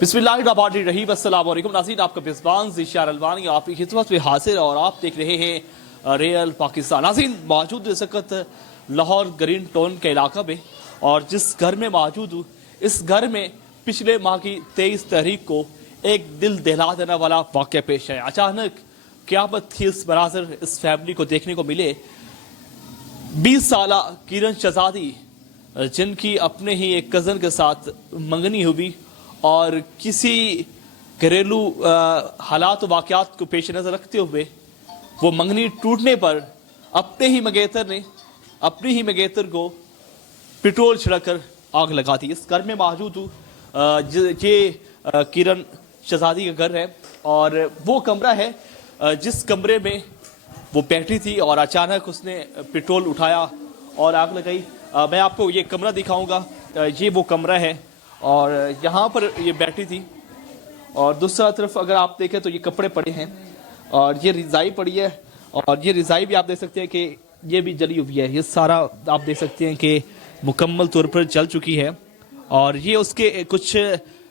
बिस्मिल्लाहिर्रहमानिर्रहीम। अस्सलाम वालेकुम नाज़रीन, आपका मेज़बान ज़िशार अलवानी आपकी खिदमत में हाजिर और आप देख रहे हैं रियल पाकिस्तान। नाज़रीन, मौजूद इस वक्त लाहौर ग्रीन टाउन के इलाका में और जिस घर में मौजूद हूँ, इस घर में पिछले माह की 23 तारीख को एक दिल दहला देने वाला वाक़या पेश है। अचानक क़यामत की इस मनाज़र इस फैमिली को देखने को मिले। 20 साला किरण शहज़ादी, जिनकी अपने ही एक कज़न के साथ मंगनी हुई और किसी घरेलू हालात वाक़यात को पेश नज़र रखते हुए वो मंगनी टूटने पर अपने ही मंगेतर को पेट्रोल छिड़कर आग लगा दी। इस घर में मौजूद हूँ, ये किरण शहज़ादी का घर है और वो कमरा है जिस कमरे में वो बैठी थी और अचानक उसने पेट्रोल उठाया और आग लगाई। मैं आपको ये कमरा दिखाऊंगा। ये वो कमरा है और यहाँ पर ये बैठी थी और दूसरा तरफ अगर आप देखें तो ये कपड़े पड़े हैं और ये रिजाई पड़ी है और ये रिजाई भी आप देख सकते हैं कि ये भी जली हुई है। ये सारा आप देख सकते हैं कि मुकम्मल तौर पर जल चुकी है और ये उसके कुछ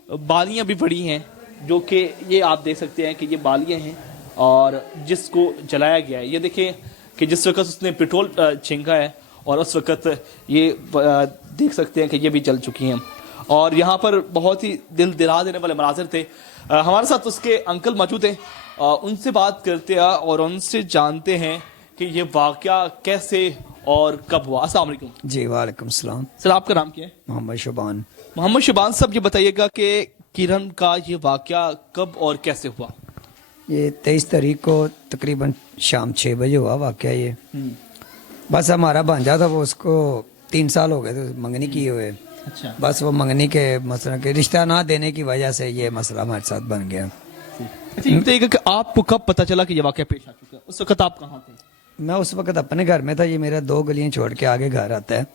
बालियाँ भी पड़ी हैं जो कि ये आप देख सकते हैं कि ये बालियाँ हैं और जिसको जलाया गया है। ये देखिए कि जिस वक्त उसने पेट्रोल छींका है और उस वक्त ये देख सकते हैं कि ये भी जल चुकी हैं और यहाँ पर बहुत ही दिल दिला देने वाले मनाज़िर थे। हमारे साथ उसके अंकल मौजूद हैं, उनसे बात करते हैं और उनसे जानते हैं कि ये वाक़या कैसे और कब हुआ। अस्सलाम वालेकुम। जी वालेकुम सलाम। सर, आपका नाम क्या है? मोहम्मद शुबान। मोहम्मद शुबान साहब, ये बताइएगा कि किरण का ये वाक़या कब और कैसे हुआ? ये 23 तारीख को तकरीबन शाम 6 बजे हुआ वाक़या। ये बस हमारा भांजा था, वो उसको 3 साल हो गए थे मंगनी किए हुए। अच्छा। बस वो मंगनी के मसला के रिश्ता ना देने की वजह से ये मसला हमारे साथ बन गया। अच्छा, ये बताइएगा कि आपको कब पता चला कि ये वाक़या पेश आ चुका है? उस वक्त आप कहाँ थे? मैं उस वक्त अपने घर में था। ये मेरा 2 गलियां छोड़ के आगे घर आता है,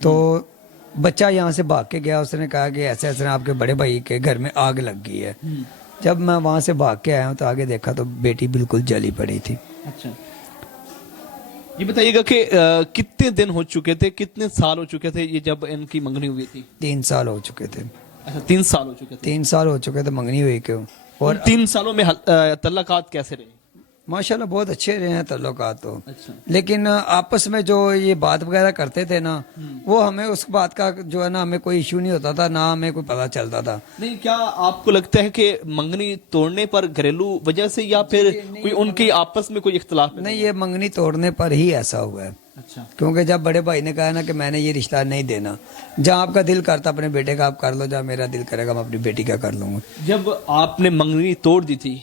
तो बच्चा यहाँ से भाग के गया। उसने कहा कि ऐसे ऐसे आपके बड़े भाई के घर में आग लग गई है। जब मैं वहाँ से भाग के आया हूँ तो आगे देखा तो बेटी बिल्कुल जली पड़ी थी। अच्छा, ये बताइएगा कि कितने दिन हो चुके थे, कितने साल हो चुके थे ये जब इनकी मंगनी हुई थी? 3 साल हो चुके थे। अच्छा, 3 साल हो चुके थे। 3 साल हो चुके थे मंगनी हुई क्यों। और 3 सालों में तल्लकात कैसे रहे? माशाल्लाह बहुत अच्छे रहे हैं तल्लुकात तो। अच्छा। लेकिन आपस में जो ये बात वगैरह करते थे ना, वो हमें उस बात का जो है ना, हमें कोई इशू नहीं होता था, ना हमें कोई पता चलता था। नहीं, क्या आपको लगता है कि मंगनी तोड़ने पर घरेलू वजह से या फिर कोई उनकी आपस में कोई इख्तलाफ है? नहीं, ये मंगनी तोड़ने पर ही ऐसा हुआ है। अच्छा। क्योंकि जब बड़े भाई ने कहा ना कि मैंने ये रिश्ता नहीं देना, जहाँ आपका दिल करता अपने बेटे का आप कर लो, जहाँ मेरा दिल करेगा मैं अपनी बेटी का कर लूंगा। जब आपने मंगनी तोड़ दी थी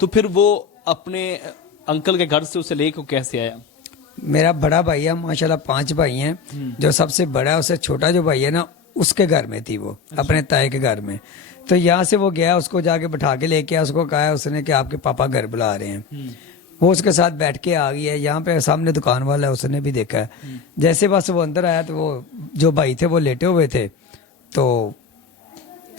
तो फिर वो अपने अंकल के घर से उसे लेकर कैसे आया? मेरा बड़ा भाई है, माशाल्लाह 5 भाई हैं। जो सबसे बड़ा है, उससे छोटा जो भाई है ना, उसके घर में थी वो। अच्छा। अपने ताए के घर में। तो यहाँ से वो गया, उसको जाके बैठा के लेके आया। उसको कहा उसने कि आपके पापा घर बुला रहे हैं। वो उसके साथ बैठ के आ गई है। यहाँ पे सामने दुकान वाला है, उसने भी देखा है। जैसे बस वो अंदर आया तो वो जो भाई थे वो लेटे हुए थे, तो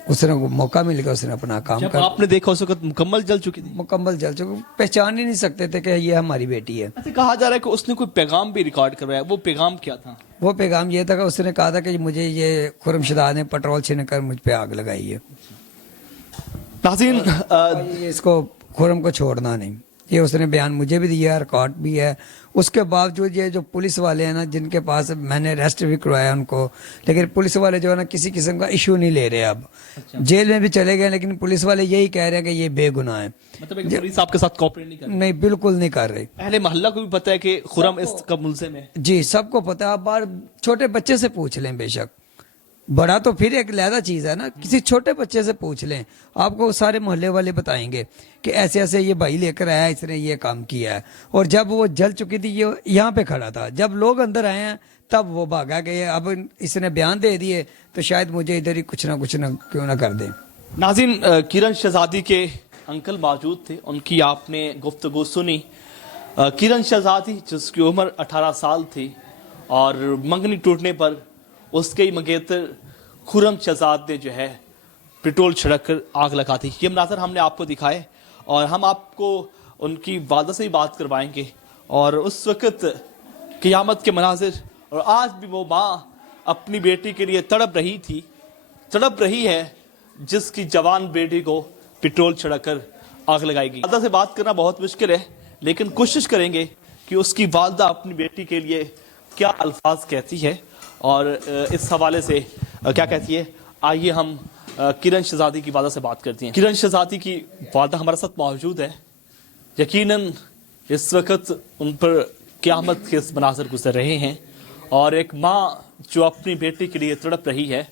उसने मौका मिल गया, उसने अपना काम जब कर। आपने देखा उस वक्त मुकम्मल जल चुकी थी? मुकम्मल जल चुकी, पहचान ही नहीं सकते थे कि ये हमारी बेटी है। ऐसे कहा जा रहा है कि उसने कोई पैगाम भी रिकॉर्ड करवाया, वो पैगाम क्या था? वो पैगाम ये था कि उसने कहा था कि मुझे ये खुर्मशदा ने पेट्रोल छीनकर मुझ पे आग लगाई है। नाज़रीन, इसको खुरम को छोड़ना नहीं, ये उसने बयान मुझे भी दिया, रिकॉर्ड भी है। उसके बावजूद ये जो पुलिस वाले हैं ना, जिनके पास मैंने अरेस्ट भी करवाया उनको, लेकिन पुलिस वाले जो है ना किसी किस्म का इशू नहीं ले रहे अब। अच्छा। जेल में भी चले गए लेकिन पुलिस वाले यही कह रहे हैं कि ये बेगुनाह है। मतलब पुलिस आपके साथ कोऑपरेट नहीं कर रही? नहीं, बिल्कुल नहीं कर रही। अहले मोहल्ला को भी पता है कि खुरम इसका मुलजिम है? जी, सबको पता है। आप बार छोटे बच्चे से पूछ लें, बेशक बड़ा तो फिर एक अलग चीज है ना, किसी छोटे बच्चे से पूछ लें, आपको सारे मोहल्ले वाले बताएंगे कि ऐसे ऐसे ये भाई लेकर आया, इसने ये काम किया है। और जब वो जल चुकी थी, ये यहाँ पे खड़ा था, जब लोग अंदर आए हैं तब वो भागा कि अब इसने बयान दे दिए तो शायद मुझे इधर ही कुछ ना क्यों ना कर दे। नाज़रीन, किरण शहज़ादी के अंकल मौजूद थे, उनकी आपने गुफ्तगू सुनी। किरण शहज़ादी जिसकी उम्र 18 साल थी और मंगनी टूटने पर उसके ही मंगेतर खुरम शहजाद ने जो है पेट्रोल छिड़क कर आग लगा दी। ये मनाज़र हमने आपको दिखाए और हम आपको उनकी वालदा से ही बात करवाएंगे और उस वक़्त क़यामत के मनाज़िर। और आज भी वो माँ अपनी बेटी के लिए तड़प रही है, जिसकी जवान बेटी को पेट्रोल छिड़ककर आग लगाएगी। वालदा से बात करना बहुत मुश्किल है, लेकिन कोशिश करेंगे कि उसकी वालदा अपनी बेटी के लिए क्या अल्फाज कहती है और इस हवाले से क्या कहती है। आइए हम किरण शहजादी की वालदा से बात करते हैं। किरण शहजादी की वालदा हमारे साथ मौजूद है। यकीनन इस वक्त उन पर क़यामत के मनाज़र गुजर रहे हैं और एक माँ जो अपनी बेटी के लिए तड़प रही है।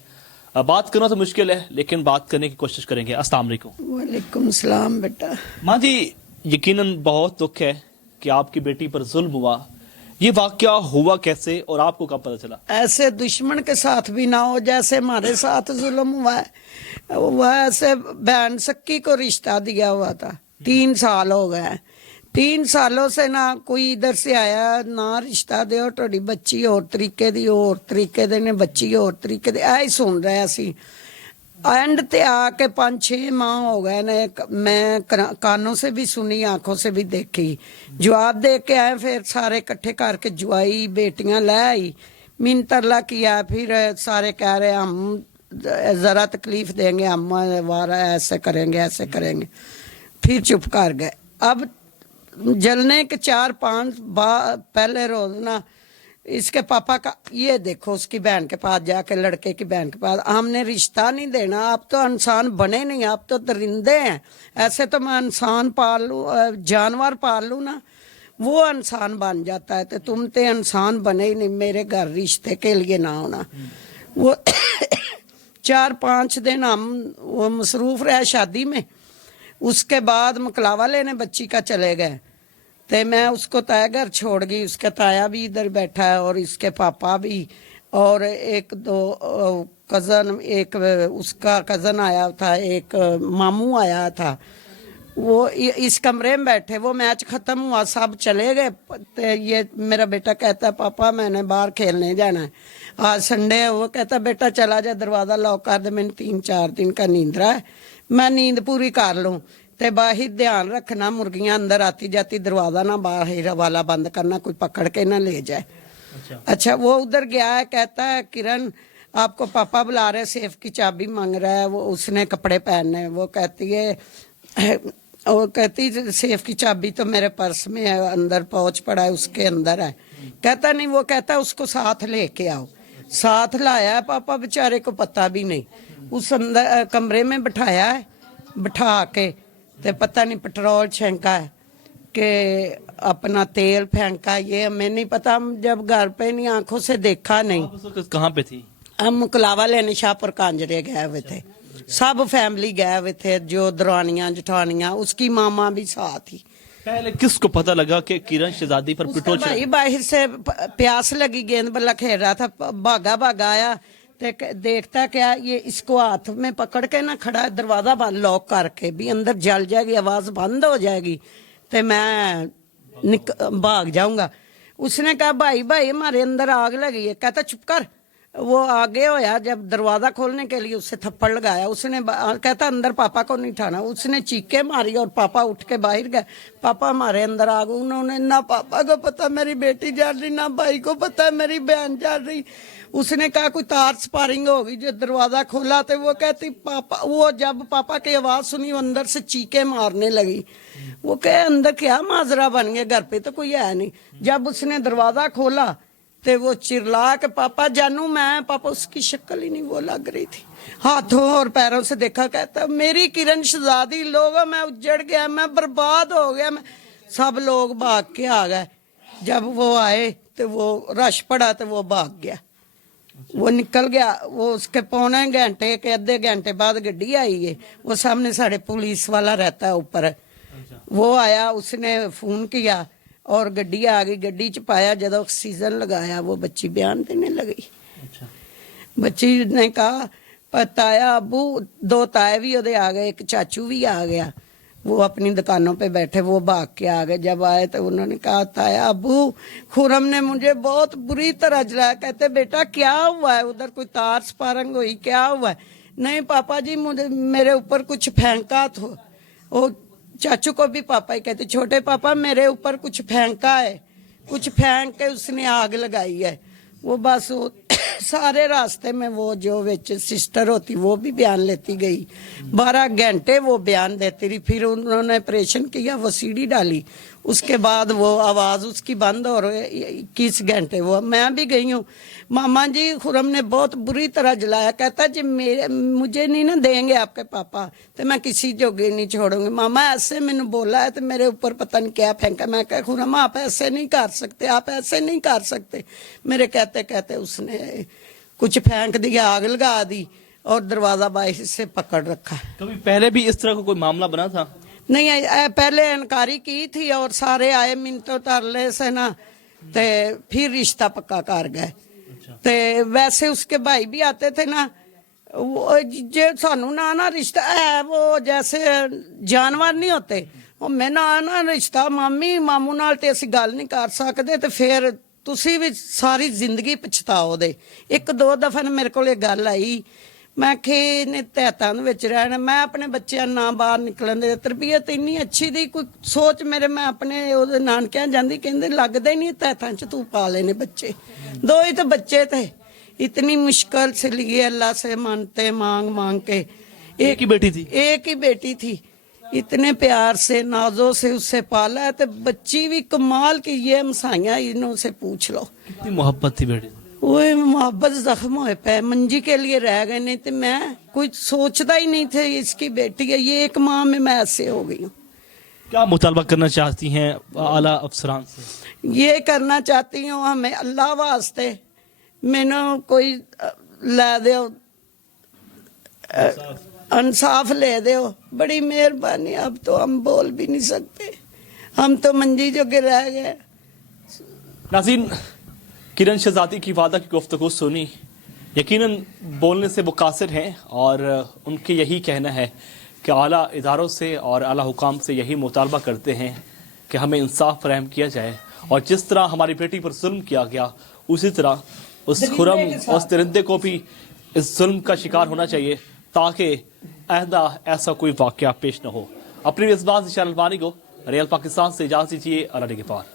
बात करना तो मुश्किल है, लेकिन बात करने की कोशिश करेंगे। अस्सलाम वालेकुम। वालेकुम सलाम बेटा। माँ जी, यकीनन बहुत दुख है कि आपकी बेटी पर जुल्म हुआ। ये वाकया हुआ कैसे और आपको कब पता चला? ऐसे दुश्मन के साथ भी ना हो जैसे हमारे साथ जुल्म हुआ है। वह ऐसे बहन सक्की को रिश्ता दिया हुआ था, 3 साल हो गए। 3 सालों से ना कोई इधर से आया ना रिश्ता दे, ਤੁਹਾਡੀ ਬੱਚੀ ਹੋਰ ਤਰੀਕੇ ਦੀ, ਹੋਰ ਤਰੀਕੇ ਦੇ ਨੇ, ਬੱਚੀ ਹੋਰ ਤਰੀਕੇ ਦੀ, ਐ ਹੀ ਸੁਣ ਰਿਹਾ ਸੀ। एंड ते आके 5-6 माह हो गए ने, मैं कानों से भी सुनी, आंखों से भी देखी। जवाब दे के आए, फिर सारे इकट्ठे करके जुआई बेटियां ले आई, मीन तरला किया। फिर सारे कह रहे हम जरा तकलीफ देंगे, हम वारा ऐसे करेंगे ऐसे करेंगे। फिर चुप कर गए। अब जलने के 4-5 पहले रोज ना इसके पापा का, ये देखो उसकी बहन के पास जाके, लड़के की बहन के पास, हमने रिश्ता नहीं देना, आप तो इंसान बने नहीं, आप तो दरिंदे हैं। ऐसे तो मैं इंसान पाल लूँ, जानवर पाल लूँ ना, वो इंसान बन जाता है। तो तुम तो इंसान बने ही नहीं, मेरे घर रिश्ते के लिए ना होना। वो 4-5 दिन हम वो मसरूफ रहे शादी में। उसके बाद मकलावा लेने बच्ची का चले गए, तो मैं उसको ताया घर छोड़ गई। उसका ताया भी इधर बैठा है और इसके पापा भी, और 1-2 कज़न, एक उसका कज़न आया था, एक मामू आया था। वो इस कमरे में बैठे, वो मैच ख़त्म हुआ, सब चले गए। तो ये मेरा बेटा कहता है पापा मैंने बाहर खेलने जाना है, आज संडे है। वो कहता बेटा चला जा, दरवाज़ा लॉक कर दे, मैंने 3-4 दिन का नींदरा है, मैं नींद पूरी कर लूँ। ते बाहर ध्यान रखना, मुर्गियां अंदर आती जाती, दरवाजा ना बाहर वाला बंद करना, कोई पकड़ के ना ले जाए। अच्छा वो उधर गया है, कहता है किरण आपको पापा बुला रहे, सेफ की चाबी मांग रहा है। वो उसने कपड़े पहनने, वो कहती है, वो कहती सेफ की चाबी तो मेरे पर्स में है, अंदर पाउच पड़ा है उसके अंदर है। कहता नहीं, वो कहता उसको साथ लेके आओ। साथ लाया, पापा बेचारे को पता भी नहीं। उस अंदर कमरे में बिठाया है, बिठा के ते पता नहीं पेट्रोल छेंका है कि अपना तेल फेंका, ये हमें नहीं पता। हम जब घर पे नहीं, आंखों से देखा नहीं। आप उस वक्त कहाँ पे थी? हम मुकलावा लेने शाहपुर कांजरे गए हुए थे, सब फैमिली गए हुए थे, जो दरानियां जठानियां, उसकी मामा भी साथ ही। पहले किसको पता लगा कि किरण शहजादी पर पेट्रोल भाई बाहर से प्यास लगी, गेंद बल्ला खेल रहा था, भागा भागा आया, देखता क्या ये इसको हाथ में पकड़ के ना खड़ा, दरवाजा बंद लॉक करके भी अंदर जल जाएगी, आवाज बंद हो जाएगी, तो मैं भाग जाऊंगा। उसने कहा भाई भाई हमारे अंदर आग लगी है। कहता चुप कर। वो आगे होया, जब दरवाजा खोलने के लिए उससे थप्पड़ लगाया। उसने कहता अंदर पापा को नहीं उठाना। उसने चीखे मारी और पापा उठ के बाहर गए। पापा हमारे अंदर आ गए। उन्होंने ना पापा को पता मेरी बेटी जल रही, ना भाई को पता मेरी बहन जल रही। उसने कहा कोई तार स्पारिंग होगी। जो दरवाजा खोला तो वो कहती पापा, वो जब पापा की आवाज सुनी वो अंदर से चीखे मारने लगी। वो कहे अंदर क्या माजरा बन गया, घर पे तो कोई है नहीं। जब उसने दरवाजा खोला तो वो चिल्ला के पापा जानू मैं, पापा उसकी शक्ल ही नहीं वो लग रही थी, हाथों और पैरों से देखा। कहता मेरी किरण शहजादी, लोगों मैं उजड़ गया, मैं बर्बाद हो गया। मैं सब लोग भाग के आ गए। जब वो आए तो वो रश पड़ा तो वो भाग गया, वो निकल गया। वो उसके पौने घंटे के आधे घंटे बाद गड्डी आई है। वो सामने साढ़े पुलिस वाला रहता है ऊपर, वो आया, उसने फोन किया और गड्डी आ गई। गड्डी च पाया, जब ऑक्सीजन लगाया वो बच्ची बयान देने लगी। बच्ची ने कहा ताया अबू, 2 ताए भी ओदे आ गए, एक चाचू भी आ गया। वो अपनी दुकानों पे बैठे, वो भाग के आ गए। जब आए तो उन्होंने कहा ताया अबू खुरम ने मुझे बहुत बुरी तरह जलाया। कहते बेटा क्या हुआ है, उधर कोई तार स्पारंग हुई, क्या हुआ है? नहीं पापा जी मुझे मेरे ऊपर कुछ फेंका तो। वो चाचू को भी पापा ही कहते, छोटे पापा मेरे ऊपर कुछ फेंका है, कुछ फेंक के उसने आग लगाई है। वो बस वो सारे रास्ते में वो जो विच सिस्टर होती वो भी बयान लेती गई, 12 घंटे वो बयान देती रही। फिर उन्होंने ऑपरेशन किया, वो सीढ़ी डाली, उसके बाद वो आवाज उसकी बंद हो रही, 21 घंटे वो। मैं भी गई हूँ। मामा जी खुरम ने बहुत बुरी तरह जलाया, कहता जी मुझे नहीं ना देंगे आपके पापा तो मैं किसी जोगे नहीं छोड़ूंगी। मामा ऐसे मैंने बोला है तो मेरे ऊपर पता नहीं क्या फेंका। मैं कहा खुरम आप ऐसे नहीं कर सकते, आप ऐसे नहीं कर सकते। मेरे कहते कहते उसने कुछ फेंक दिया, आग लगा दी और दरवाजा बाहर से पकड़ रखा। कभी पहले भी इस तरह का कोई मामला बना था? नहीं, पहले इनकारी की थी और सारे आए मिनटों तरले से ना, ते फिर रिश्ता पक्का कर गए। ते वैसे उसके भाई भी आते थे ना, वो जे सानू ना रिश्ता है वो जैसे जानवर नहीं होते, वो मैं ना रिश्ता मामी मामू नाल ते असीं गल नहीं कर सकते, ते फिर तुसी भी सारी जिंदगी पछताओ दे। एक दो दफा मेरे को गल आई, मैं कि ने तहतां विच रहना, मैं अपने बच्चों ना बाहर निकलन दे। तरबियत इन्नी अच्छी दी, कोई सोच मेरे, मैं अपने ओदे नानकियां जांदी, कहंदे लगदा ही नहीं तहतां च तू पाले ने बच्चे, 2 ही तो बच्चे थे। इतनी मुश्किल से लिए अल्लाह से मानते मांग मांग के। एक ही बेटी थी? एक ही बेटी थी, इतने प्यार से नाजों से उससे पाला है, तो बच्ची भी कमाल की। ये हमसाइयां इन्हों से पूछ लो, कितनी मोहब्बत थी बेटी? वो मोहब्बत जख्म होए पे, मंजी के लिए रह गए। नहीं तो मैं कुछ सोचता ही नहीं थे इसकी बेटी है। ये एक माह में मैं ऐसे हो गई हूँ। क्या मुतालबा करना चाहती हैं आला अफसरान से? ये करना चाहती हूँ हमें अल्लाह वास्ते मैंने कोई ला दो, इंसाफ ले दो, बड़ी मेहरबानी। अब तो हम बोल भी नहीं सकते, हम तो मंजी जोगे रह गए। नाज़रीन, किरण शहजादी की वादा की गुफ्तगू सुनी। यकीनन बोलने से वो कासिर हैं और उनके यही कहना है कि आला इदारों से और आला हुकाम से यही मुतालबा करते हैं कि हमें इंसाफ फराहम किया जाए, और जिस तरह हमारी बेटी पर जुल्म किया गया उसी तरह उस खुरम उस दरिंदे को भी इस जुल्म का शिकार होना चाहिए, ताकि आइंदा ऐसा कोई वाक़या पेश न हो। अपनी इस बात इशारा अलवानी को रियल पाकिस्तान से इजाज़त दीजिए। अल्लाह के पार।